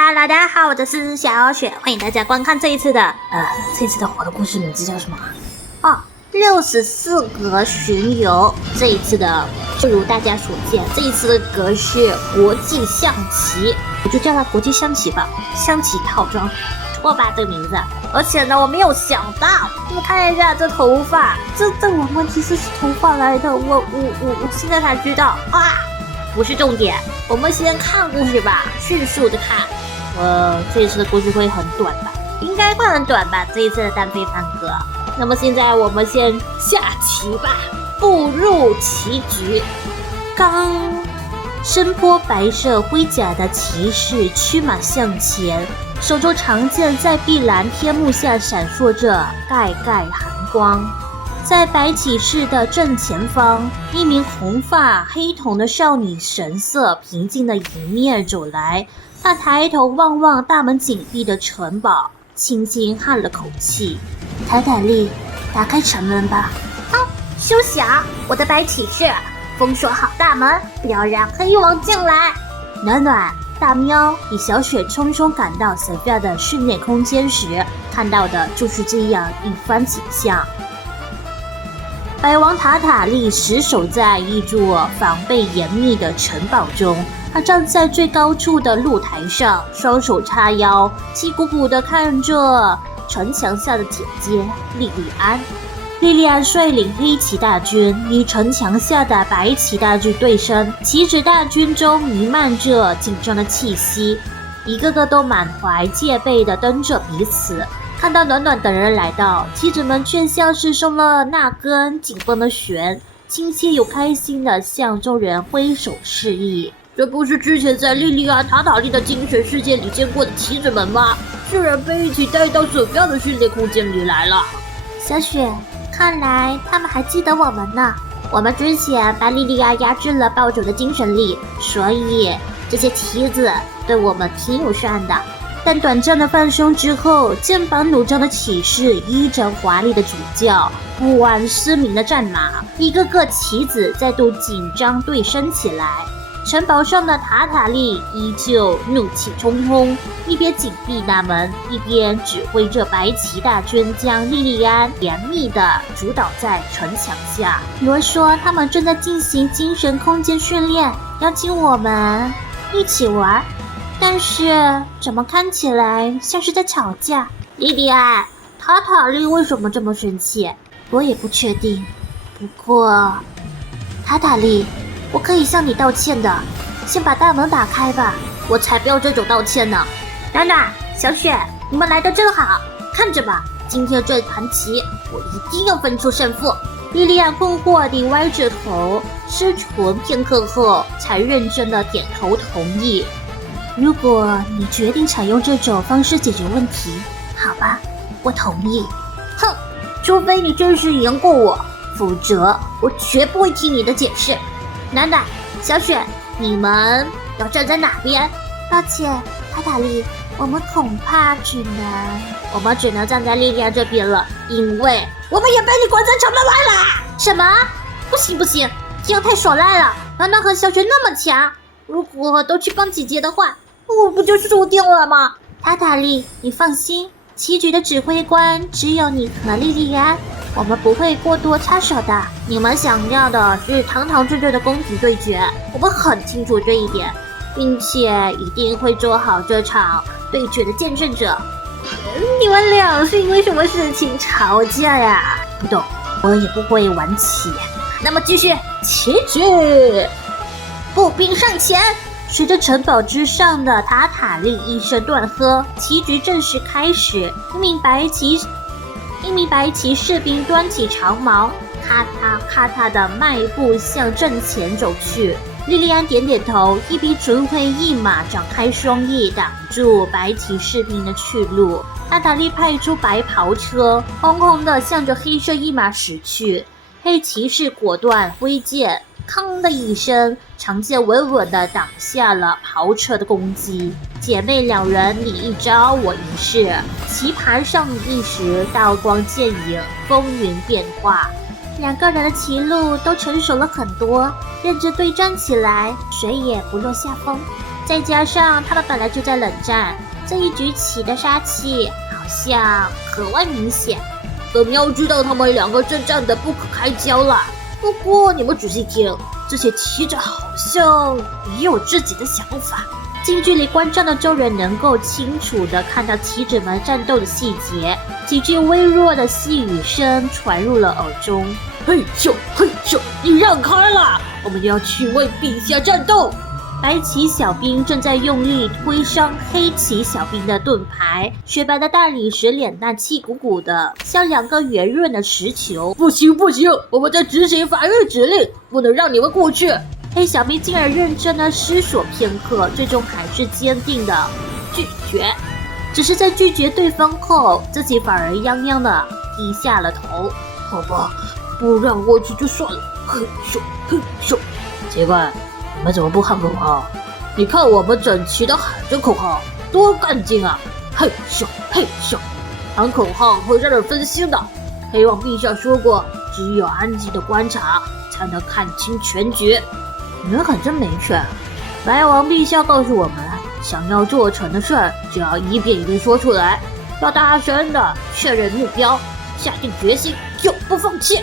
哈嘍，大家好，我是小雪，歡迎大家觀看這一次的我的故事名字叫什麼？64格巡遊。這一次的就如大家所見，這一次的格是國際象棋，我就叫它國際象棋吧，象棋套裝，錯吧這個名字。而且呢，我沒有想到，你們看一下這頭髮，這問題是頭髮來的，我現在才知道啊，不是重點，我們先看故事吧，迅速的看。這一次的故事會很短吧？應該會很短吧？這一次的單飛番歌。那麼現在我們先下棋吧，步入棋局。剛身披白色盔甲的騎士驅馬向前，手中長劍在碧藍天幕下閃爍着蓋蓋寒光。在白騎士的正前方，一名紅髮黑瞳的少女神色平靜地迎面走來。她抬頭望望大門緊閉的城堡，輕輕嘆了口氣：“塔塔利，打開城門吧。”“好，休想！我的白騎士，封鎖好大門，不要讓黑王進來。”暖暖、大喵與小雪匆匆趕到塞菲亞的訓練空間時，看到的就是這樣一番景象。百王塔塔利死守在一座防備嚴密的城堡中。他站在最高處的露台上，雙手叉腰，氣鼓鼓地看着城牆下的姐姐莉莉安。莉莉安率領黑旗大軍與城牆下的白旗大軍對身，騎士大軍中彌漫着緊張的氣息，一個個都滿懷戒備地瞪着彼此。看到暖暖等人來到，棋子們卻像是鬆了那根緊繃的弦，親切又開心地向眾人揮手示意。這不是之前在莉莉安塔塔利的精神世界裡見過的棋子們嗎？居然被一起帶到怎樣的訓練空間裡來了？小雪，看來他們還記得我們呢。我們之前把莉莉安壓制了暴走的精神力，所以這些棋子對我們挺友善的。但短暫的放鬆之後，劍拔弩張的騎士依着華麗的主教，不安嘶鳴的戰馬，一個個棋子再度緊張對身起來。城堡上的塔塔利依舊怒氣沖沖，一邊緊閉大門，一邊指揮着白旗大軍將莉莉安嚴密地主導在城牆下。有人說他們正在進行精神空間訓練，邀請我們一起玩，但是怎麼看起來像是在吵架？莉莉安，塔塔利為什麼這麼生氣？我也不確定。不過，塔塔利，我可以向你道歉的，先把大门打開吧。我才不要這種道歉呢。暖暖、小雪，你們來得正好，看着吧，今天這盤棋我一定要分出勝負。莉莉安困惑地歪着頭，思忖片刻後，才認真地點頭同意。如果你決定採用這種方式解決問題，好吧，我同意。哼，除非你真是贏過我，否則我絕不會聽你的解釋。暖暖、小雪，你們要站在哪邊？抱歉，塔塔利，我們只能站在莉莉安這邊了，因為我們也被你關在城門外了。什麼？不行，這樣太耍賴了。暖暖和小雪那麼強，如果都去幫姐姐的話，我不就輸定了嗎？塔塔利，你放心，棋局的指揮官只有你和莉莉安。我們不會過多插手的。你們想要的是堂堂正正的公平對決，我們很清楚這一點，並且一定會做好這場對決的見證者。你們倆是因為什麼事情吵架呀？不懂，我也不會玩棋。那麼繼續，棋局，步兵上前。隨着城堡之上的塔塔利一聲斷喝，棋局正式開始。一名白旗士兵端起長矛，咔嗒咔嗒地邁步向陣前走去。莉莉安點點頭，一匹純黑一馬展開雙翼，擋住白旗士兵的去路。塔塔利派出白袍車，轟轟地向着黑色一馬駛去。黑騎士果斷揮劍，哐的一聲，長劍穩穩地擋下了袍車的攻擊。姐妹兩人你一招我一式，棋盤上一時刀光劍影，風雲變化。两個人的棋路都成熟了很多，認真對戰起來，誰也不落下風。再加上他們本來就在冷戰，這一局起的殺氣好像格外明顯。更要知道他們兩個正戰得不可開交了。不過你們仔細聽，這些棋子好像也有自己的想法。近距離觀戰的眾人能夠清楚地看到棋子們戰鬥的細節，幾句微弱的細語聲傳入了耳中。嘿咻嘿咻，你讓開了，我們要去為陛下戰鬥。白棋小兵正在用力推傷黑棋小兵的盾牌，雪白的大理石臉蛋气鼓鼓的，像2個圓潤的石球。不行不行，我們在執行法律指令，不能讓你們過去。黑小兵竟然認真的思索片刻，最終還是堅定的拒絕。只是在拒絕對方後，自己反而泱泱的低下了頭。好吧，不讓過去就算了。嘿咻嘿咻，奇怪，你們怎么不喊口號？你看我們整齊的喊着口號，多乾淨啊！嘿咻嘿咻，喊口號會讓人分心的。黑王陛下說過，只有安靜的觀察才能看清全局。你們可真沒趣。白王陛下告訴我們，想要做成的事兒，就要一遍一遍說出來，要大聲的確認目標，下定決心，永不放棄。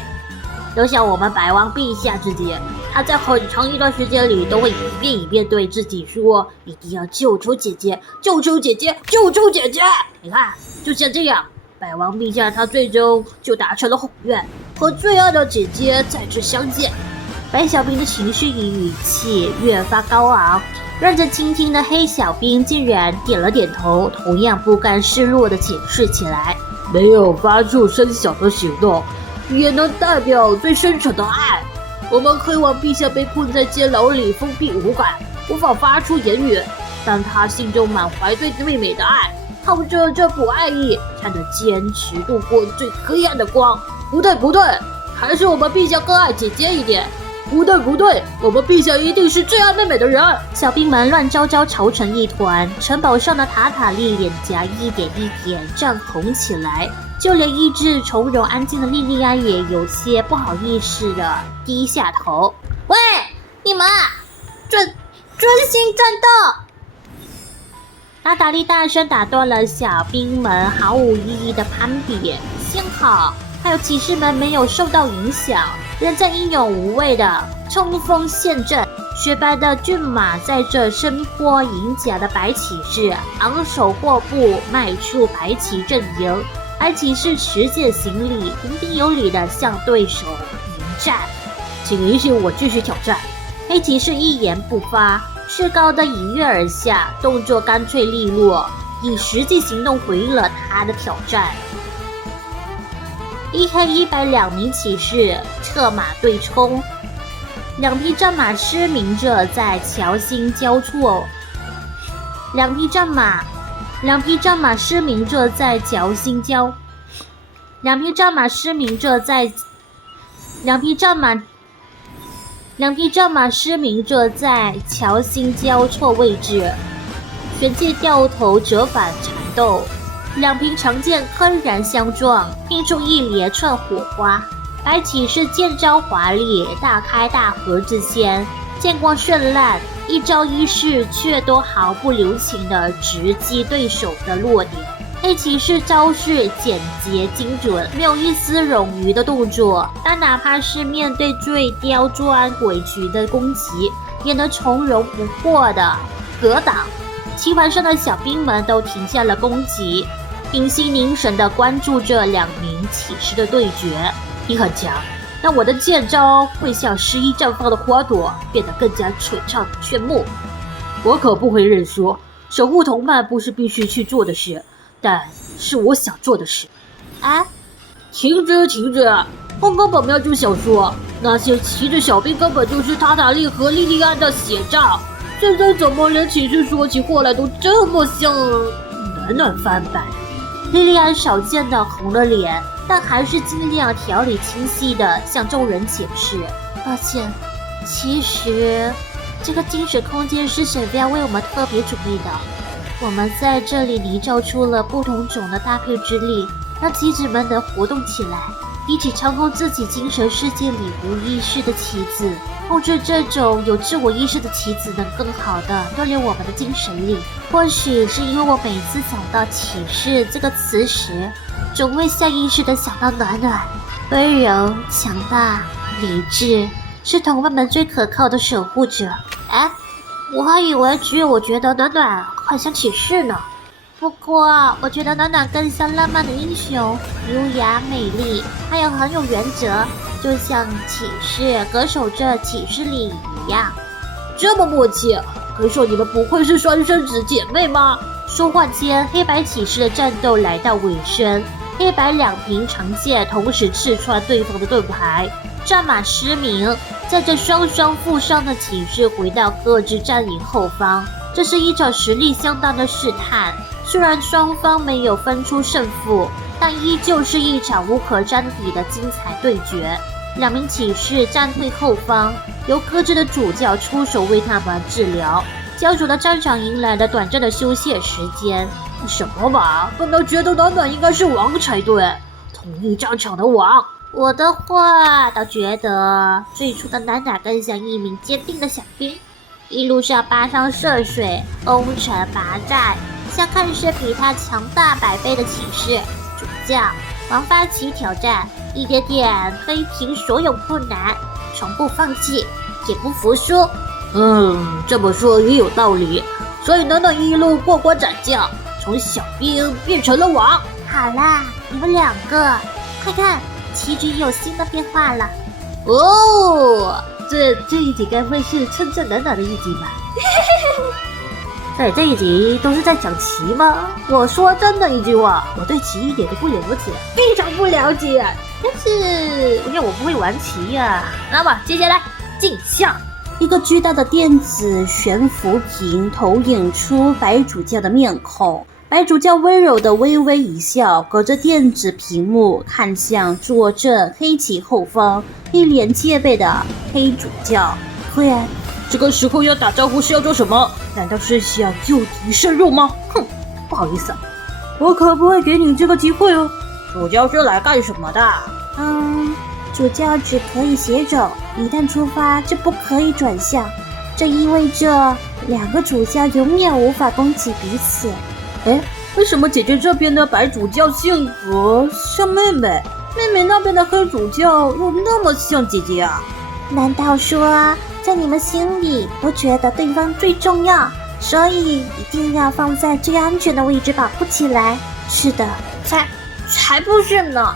就像我們白王陛下自己，他在很長一段時間裡都會一遍一遍對自己說，一定要救出姐姐，救出姐姐，救出姐姐。你看，就像這樣，白王陛下他最終就達成了宏願，和最愛的姐姐再次相見。白小兵的情緒與語氣越發高昂，認真傾聽的黑小兵竟然點了點頭，同樣不甘示弱地解釋起來：沒有發出聲響的行動，也能代表最深沉的愛。我們黑王陛下被困在監牢裡，封閉無感，無法發出言語，但他心中滿懷對妹妹的愛，靠着這股愛意，才能堅持度過最黑暗的光。不對不對，還是我們陛下更愛姐姐一點。不對不對，我們陛下一定是最愛妹妹的人。小兵們亂糟糟吵成一團，城堡上的塔塔莉臉頰一點一點漲紅起來，就連意志從容安靜的莉莉安也有些不好意思的低下頭。喂，你們專心戰鬥！塔塔莉大聲打斷了小兵們毫無意義的攀比，幸好還有騎士們沒有受到影響，仍在英勇無畏的衝鋒陷陣。雪白的駿馬載着身披銀甲的白騎士，昂首闊步邁出白旗陣營。白騎士持劍行禮，彬彬有禮地向對手迎戰。請允許我繼續挑戰。黑騎士一言不發，勢高的一躍而下，動作乾脆利落，以實際行動回應了他的挑戰。一黑一白兩名騎士策馬對衝，兩匹戰馬嘶鳴着在橋心交錯，兩匹戰馬嘶鳴着在橋心交，兩匹战马嘶鸣着在桥心交錯位置，旋即掉頭折返纏鬥。兩柄長劍鏗然相撞，拼出一連串火花。白騎士劍招華麗，大開大合之間，劍光絢爛，一招一式卻都毫不留情地直擊對手的弱點。黑騎士招式簡潔精準，沒有一絲冗餘的動作，但哪怕是面對最刁鑽詭譎的攻擊，也能從容不迫地格擋。棋盤上的小兵們都停下了攻擊，屏息凝神地關注着兩名騎士的對決。你很強，但我的劍招會像肆意綻放的花朵，變得更加璀璨炫目。我可不會認輸，守護同伴不是必須去做的事，但是我想做的事。啊！停止！刚剛本喵就想說，那些騎着小兵根本就是塔塔莉和莉莉安的寫照，現在怎麼連騎士說起話來都這麼像暖暖翻版？莉莉安少見的紅了臉，但還是盡量條理清晰地向眾人解釋。抱歉，其實這個精神空間是沈飛為我們特別準備的。我們在這裡擬造出了不同種的搭配之力，讓棋子們能活動起來，一起操控自己精神世界裡無意識的棋子。控制這種有自我意識的棋子，能更好的鍛鍊我們的精神力。或許是因為我每次想到騎士這個詞時，總會下意識的想到暖暖，溫柔、強大、理智，是同伴們最可靠的守護者。哎，我還以為只有我覺得暖暖很像騎士呢。不過，我覺得暖暖更像浪漫的英雄，優雅美麗，還有很有原則，就像騎士恪守着騎士禮儀一樣。這麼默契，可是你們不愧是雙生子姐妹嗎？說話間，黑白騎士的戰鬥來到尾聲，黑白2柄長劍同時刺穿對方的盾牌，戰馬失明，載着雙雙負傷的騎士回到各自戰營後方。這是一場實力相當的試探。雖然雙方沒有分出勝負，但依舊是一場無可沾比的精彩對決。2名騎士站退後方，由各自的主教出手為他們治療。焦灼的戰場迎來了短暫的休息時間。什麼嘛，本來覺得暖暖應該是王才對，統一戰場的王。我的話倒覺得最初的暖暖更像一名堅定的小兵，一路上跋山涉水，攻城拔寨，像看似比他強大100倍的騎士主教王發起挑戰，一點點推平所有困難，從不放棄，也不服輸。這麼說也有道理。所以暖暖一路過關斩將，從小兵變成了王。好啦，你們2個快看，棋局有新的變化了。哦，这一集該會是稱讚暖暖的一集吧？在這一集都是在講棋嗎？我說真的一句話，我對棋一點都不了解，非常不了解。但是因為我不會玩棋呀。那麼接下來鏡像，一個巨大的電子懸浮屏投影出白主教的面孔。白主教溫柔地微微一笑，隔着電子屏幕看向坐鎮黑棋後方一臉戒備的黑主教。突然，這個時候要打招呼是要做什麼？難道是想誘敵深入嗎？哼，不好意思，我可不會給你這個機會哦。主教是來幹什麼的？主教只可以協走，一旦出發就不可以轉向，這意味着2個主教永遠無法攻擊彼此。哎，為什麼姐姐這邊的白主教性格像妹妹，妹妹那邊的黑主教又那麼像姐姐啊？難道說在你們心裡都覺得對方最重要，所以一定要放在最安全的位置保護起來？是的，才不是呢！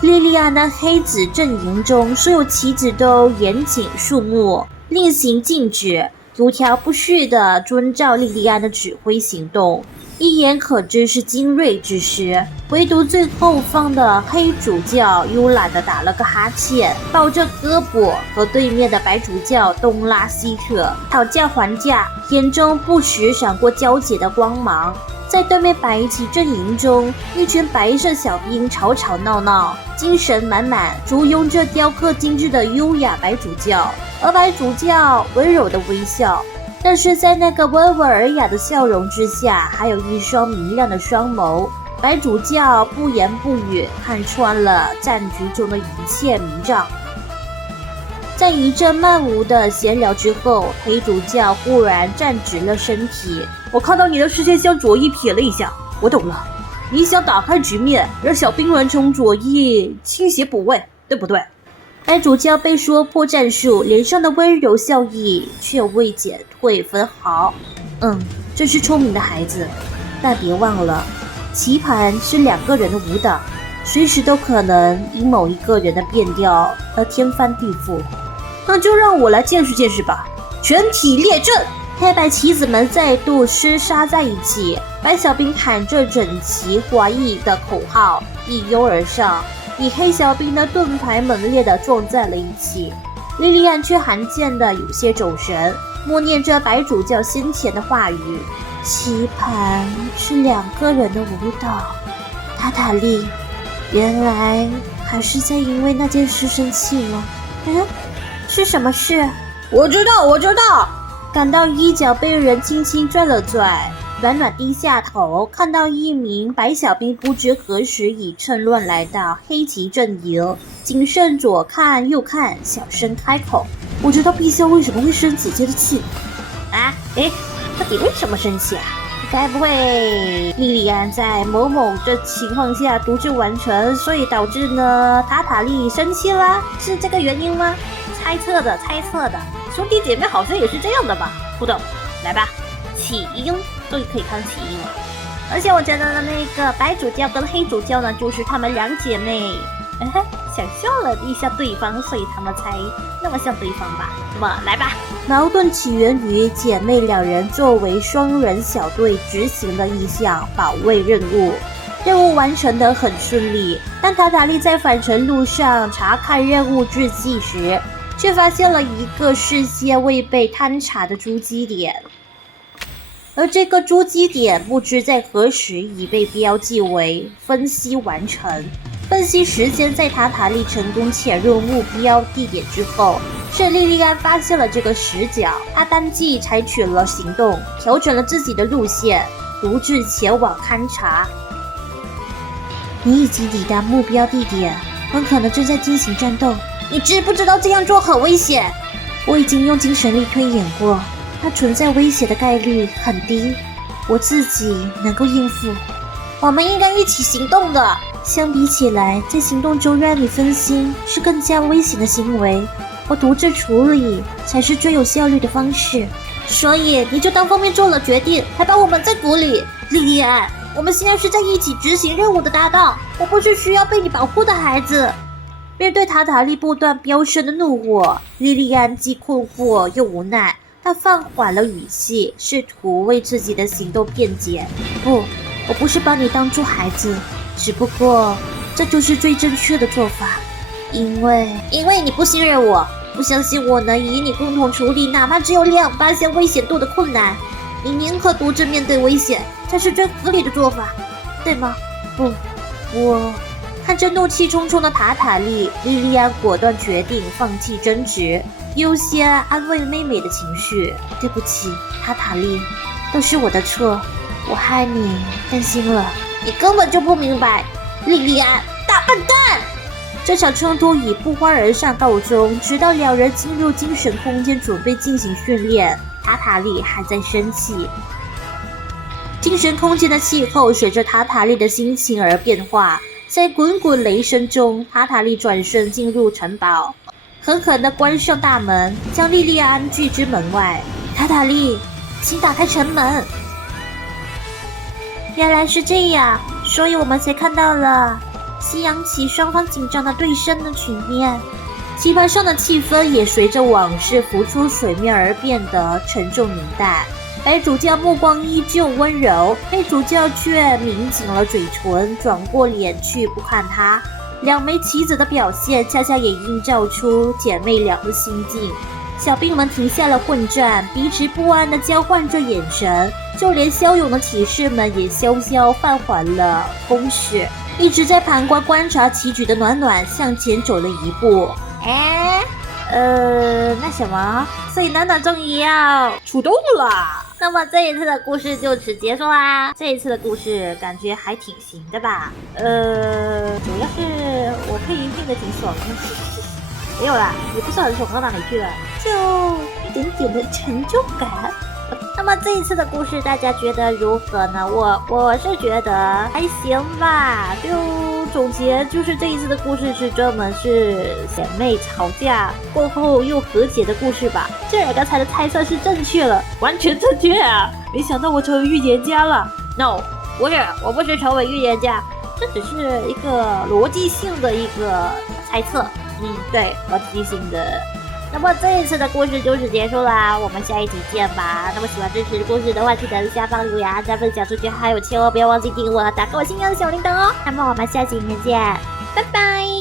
莉莉安的黑子陣營中，所有棋子都嚴謹肅穆，令行禁止，有條不紊地遵照莉莉安的指揮行動，一眼可知是精銳之師。唯獨最後方的黑主教慵懶地打了個哈欠，抱着胳膊和對面的白主教東拉西扯，討價還價，眼中不時閃過焦急的光芒。在對面白棋陣營中，一群白色小兵吵吵鬧鬧，精神滿滿，簇擁着雕刻精致的優雅白主教，而白主教溫柔的微笑。但是在那個溫文爾雅的笑容之下，還有一雙明亮的雙眸。白主教不言不語，看穿了戰局中的一切迷障。在一陣漫無的閒聊之後，黑主教忽然站直了身體。我看到你的視線向左翼瞥了一下，我懂了，你想打開局面，讓小兵們從左翼傾斜補位，對不對？白主教被說破戰術，臉上的溫柔笑意卻未減退分毫。真是聰明的孩子，但別忘了，棋盤是2個人的舞蹈，隨時都可能因某一個人的變調而天翻地覆。那就讓我來見識見識吧！全體列陣！黑白棋子們再度廝殺在一起，白小兵喊着整齊華麗的口號一擁而上，與黑小兵的盾牌猛烈地撞在了一起。莉莉安卻罕見的有些走神，默念着白主教先前的話語：棋盤是2個人的舞蹈。塔塔利，原來還是在因為那件事生氣嗎？是什麼事？我知道。感到衣角被人輕輕拽了拽，暖暖低下頭，看到一名白小兵不知何時已趁亂來到黑棋陣營，謹慎左看右看，小聲開口：我知道陛下為什麼會生姐姐的氣。啊，誒，到底為什麼生氣啊？該不會莉莉安在某的情況下獨自完成，所以導致呢塔塔利生氣啦？是這個原因嗎？猜測的，兄弟姐妹好像也是這樣的吧？不懂，來吧，起因終於可以看起因了。而且我覺得那個白主教跟黑主教呢，就是她們兩姐妹，想象了一下對方，所以她們才那麼像對方吧。那麼來吧。矛盾起源於姐妹兩人作為雙人小隊執行了一項保衛任務，任務完成得很順利。但塔塔利在返程路上查看任務日記時，卻發現了一個事先未被探查的誅機點。而這個誅機點不知在何時已被標記為分析完成。分析時間在塔塔利成功潛入目標地點之後，是莉莉安發現了這個死角，她當即採取了行動，調整了自己的路線，獨自前往勘察。你已經抵達目標地點，很可能正在進行戰鬥。你知不知道這樣做很危險？我已經用精神力推演過，它存在威脅的概率很低，我自己能夠應付。我們應該一起行動的。相比起來，在行動中讓你分心是更加危險的行為，我獨自處理才是最有效率的方式。所以你就單方面做了決定，還把我們在鼓裡。莉莉安，我們現在是在一起執行任務的搭檔，我不是需要被你保護的孩子。面对塔塔利不斷飆升的怒火，莉莉安既困惑又無奈，她放緩了語氣，試圖為自己的行動辯解。不，我不是把你當作孩子，只不過這就是最正確的做法。因為你不信任我，不相信我能與你共同處理哪怕只有2%危險度的困難，你寧可獨自面對危險，才是最合理的做法，對嗎？不，我看着怒氣沖沖的塔塔利，莉莉安果斷決定放棄爭執，優先安慰妹妹的情緒。對不起，塔塔利，都是我的錯，我害你擔心了。你根本就不明白，莉莉安，大笨蛋！這場衝突以不歡而散告終，直到兩人進入精神空間準備進行訓練，塔塔利還在生氣。精神空間的氣候隨着塔塔利的心情而變化，在滾滾雷聲中，塔塔利轉身進入城堡，狠狠地關上大門，將莉莉安拒之門外。塔塔利，請打開城門。原來是這樣，所以我們才看到了西洋棋雙方緊張的對声的局面，棋盤上的氣氛也隨着往事浮出水面而變得沉重凝淡。白主教目光依舊溫柔，黑主教卻抿緊了嘴唇，轉過臉去不看他。兩枚棋子的表現恰恰也映照出姐妹倆的心境。小兵們停下了混戰，彼此不安地交換着眼神，就連驍勇的骑士們也悄悄放緩了攻勢。一直在旁觀察棋局的暖暖向前走了一步。那什麼？所以暖暖終於要出動了。那麼這一次的故事就此結束啦。這一次的故事感覺還挺行的吧？主要是我配音配的挺爽的。沒有啦，也不是很爽到哪裡去了，就一點點的成就感。那麼這一次的故事大家覺得如何呢？我是覺得還行吧。就總結，就是這一次的故事是專門是姐妹吵架過後又和解的故事吧。這2個才的猜測是正確了，完全正確啊！沒想到我成為預言家了。No， 我不是成為預言家，這只是一個邏輯性的一個猜測。對，邏輯性的。那麼這一次的故事就此結束啦，我們下一集見吧。那麼喜歡這次的故事的話，記得下方留言、按讚、分享出去，還有千萬不要忘記訂閱我，打開我心愛的小鈴鐺哦。那麼我們下期影片見，拜拜。